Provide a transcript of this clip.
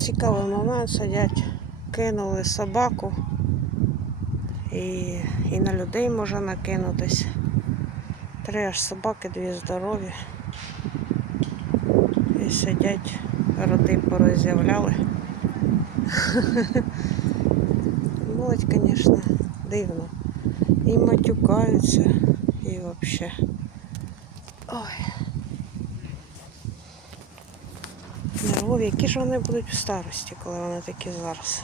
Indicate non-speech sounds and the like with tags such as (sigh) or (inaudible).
Цікавий момент сидять, кинули собаку і, і на людей може накинутись. Три аж собаки, дві здорові. І сидять, роти пороз'являли. (laughs) Молодь, звісно, дивно. І матюкаються, і взагалі. Ой. Нервові, які ж вони будуть в старості, коли вони такі зараз.